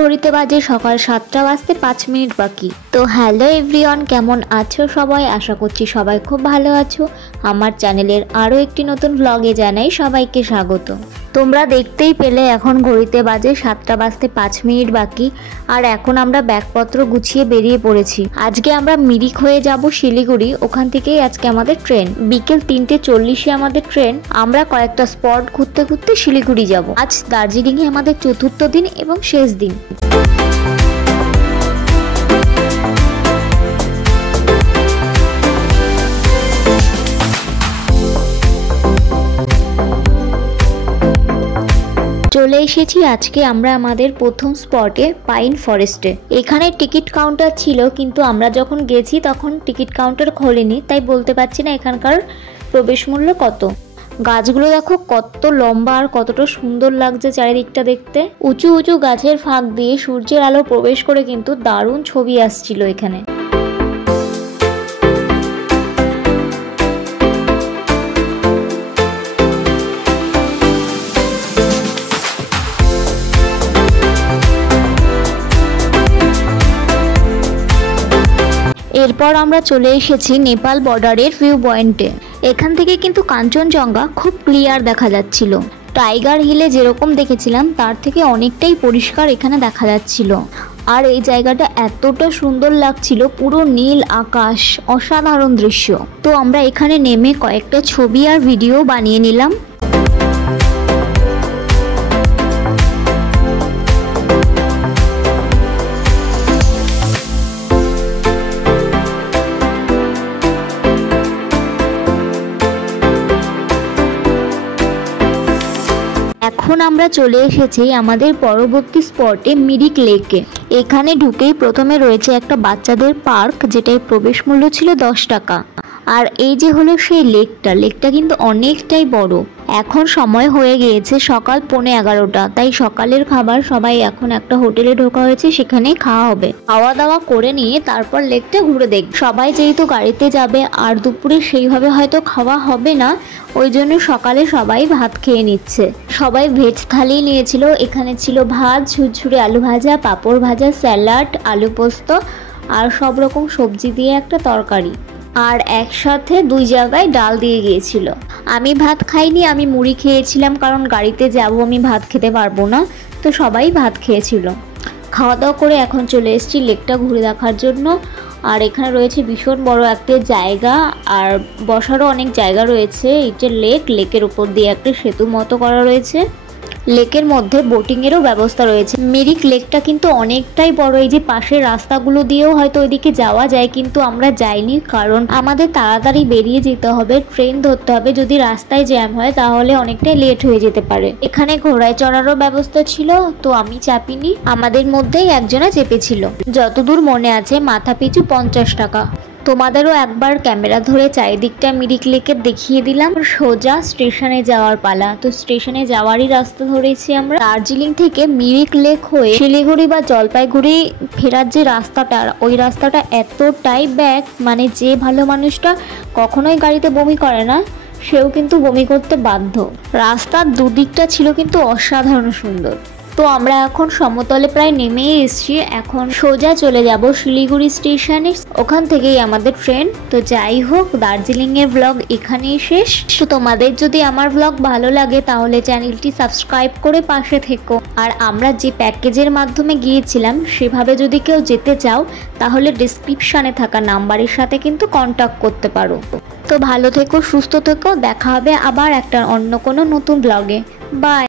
ঘড়িতে বাজে সকাল 7টা বাজতে 5 মিনিট বাকি। তো হ্যালো এভরিওয়ান, কেমন আছো সবাই? আশা করছি সবাই খুব ভালো আছো। আমার চ্যানেলের আরও একটি নতুন ব্লগে জানাই সবাইকে স্বাগত। তোমরা দেখতেই পেলে এখন ঘড়িতে বাজে 7টা বাজতে 5 মিনিট বাকি, আর এখন আমরা ব্যাগপত্র গুছিয়ে বেরিয়ে পড়েছি। আজকে আমরা মিরিক হয়ে যাব শিলিগুড়ি, ওখান থেকেই আজকে আমাদের ট্রেন। বিকেল 3:40-এ আমাদের ট্রেন। আমরা কয়েকটা স্পট ঘুরতে ঘুরতে শিলিগুড়ি যাব। আজ দার্জিলিংয়ে আমাদের চতুর্থ দিন এবং শেষ দিন। চলে এসেছি আজকে আমরা আমাদের প্রথম স্পটে, পাইন ফরেস্টে। এখানে টিকিট কাউন্টার ছিল, কিন্তু আমরা যখন গেছি তখন টিকিট কাউন্টার খোলেনি, তাই বলতে পারছি না এখানকার প্রবেশ মূল্য কত। গাছগুলো দেখো কত লম্বা আর কতটা সুন্দর লাগছে চারিদিকটা দেখতে। উঁচু উঁচু গাছের ফাঁক দিয়ে সূর্যের আলো প্রবেশ করে কিন্তু দারুণ ছবি আসছিল এখানে। এরপর আমরা চলে এসেছি নেপাল বর্ডারের ভিউ পয়েন্টে। এখান থেকে কিন্তু কাঞ্চনজঙ্ঘা খুব ক্লিয়ার দেখা যাচ্ছিল। টাইগার হিলে যেরকম দেখেছিলাম তার থেকে অনেকটাই পরিষ্কার এখানে দেখা যাচ্ছিল। আর এই জায়গাটা এতটা সুন্দর লাগছিল, পুরো নীল আকাশ, অসাধারণ দৃশ্য। তো আমরা এখানে নেমে কয়েকটা ছবি আর ভিডিও বানিয়ে নিলাম। এখন আমরা চলে এসেছি আমাদের পরবর্তী স্পটে, মিরিক লেকে। এখানে ঢুকেই প্রথমে রয়েছে একটা বাচ্চাদের পার্ক, যেটার প্রবেশ মূল্য ছিল 10 টাকা। আর এই যে হলো সেই লেকটা কিন্তু অনেকটাই বড়। এখন সময় হয়ে গিয়েছে সকাল 11:15, তাই সকালের খাবার সবাই এখন একটা হোটেলে ঢোকা হয়েছে, সেখানে খাওয়া হবে। খাওয়া দাওয়া করে নিয়ে তারপর লেকটা ঘুরে দেখ। সবাই যেহেতু গাড়িতে যাবে আর দুপুরে সেইভাবে হয়তো খাওয়া হবে না, ওই জন্য সকালে সবাই ভাত খেয়ে নিচ্ছে। সবাই ভেজ থালি নিয়েছিল। এখানে ছিল ভাত, ঝুরঝুরে আলু ভাজা, পাঁপড় ভাজা, স্যালাড, আলু পোস্ত আর সব রকম সবজি দিয়ে একটা তরকারি, আর একসাথে 2 জায়গায় ডাল দিয়ে গিয়েছিল। আমি ভাত খাইনি, আমি মুড়ি খেয়েছিলাম, কারণ গাড়িতে যাব আমি ভাত খেতে পারবো না। তো সবাই ভাত খেয়েছিল। খাওয়া দাওয়া করে এখন চলে এসেছি লেকটা ঘুরে দেখার জন্য। আর এখানে রয়েছে ভীষণ বড় একটা জায়গা, আর বসারও অনেক জায়গা রয়েছে। এইটা লেকের উপর দিয়ে একটা সেতু মতো করা রয়েছে। লেকের মধ্যে বোটিংয়েরও ব্যবস্থা রয়েছে। মিরিক লেকটা কিন্তু অনেকটাই বড়। এই যে পাশের রাস্তাগুলো দিয়েও হয়তো ওইদিকে যাওয়া যায়, কিন্তু আমরা যাইনি, কারণ আমাদের তাড়াতাড়ি বেরিয়ে যেতে হবে, ট্রেন ধরতে হবে। যদি রাস্তায় জ্যাম হয় তাহলে অনেকটাই লেট হয়ে যেতে পারে। এখানে ঘোড়ায় চড়ারও ব্যবস্থা ছিল, তো আমি চাপিনি, আমাদের মধ্যেই একজনা চেপেছিল। যতদূর মনে আছে মাথা পিছু 50 টাকা। তোমাদেরও একবার ক্যামেরা ধরে চারিদিকটা মিরিক লেকের দেখিয়ে দিলাম। সোজা স্টেশনে যাওয়ার পালা। তো স্টেশনে যাওয়ারই রাস্তা ধরেছি আমরা। দার্জিলিং থেকে মিরিক লেক হয়ে শিলিগুড়ি বা জলপাইগুড়ি ফেরার যে রাস্তাটা, ওই রাস্তাটা এতটাই ব্যাক, মানে যে ভালো মানুষটা কখনোই গাড়িতে বমি করে না, সেও কিন্তু বমি করতে বাধ্য। রাস্তার দুদিকটা ছিল কিন্তু অসাধারণ সুন্দর। তো আমরা এখন সমতলে প্রায় নেমেই এসেছি। এখন সোজা চলে যাব শিলিগুড়ি স্টেশনে, ওখান থেকেই আমাদের ট্রেন। তো যাই হোক, দার্জিলিংয়ের ব্লগ এখানেই শেষ। তো তোমাদের যদি আমার ব্লগ ভালো লাগে তাহলে চ্যানেলটি সাবস্ক্রাইব করে পাশে থেকো। আর আমরা যে প্যাকেজের মাধ্যমে গিয়েছিলাম সেভাবে যদি কেউ যেতে চাও তাহলে ডেসক্রিপশনে থাকা নাম্বারের সাথে কিন্তু কন্ট্যাক্ট করতে পারো। তো ভালো থেকো, সুস্থ থেকো, দেখা হবে আবার একটা অন্য কোনো নতুন ব্লগে। বাই।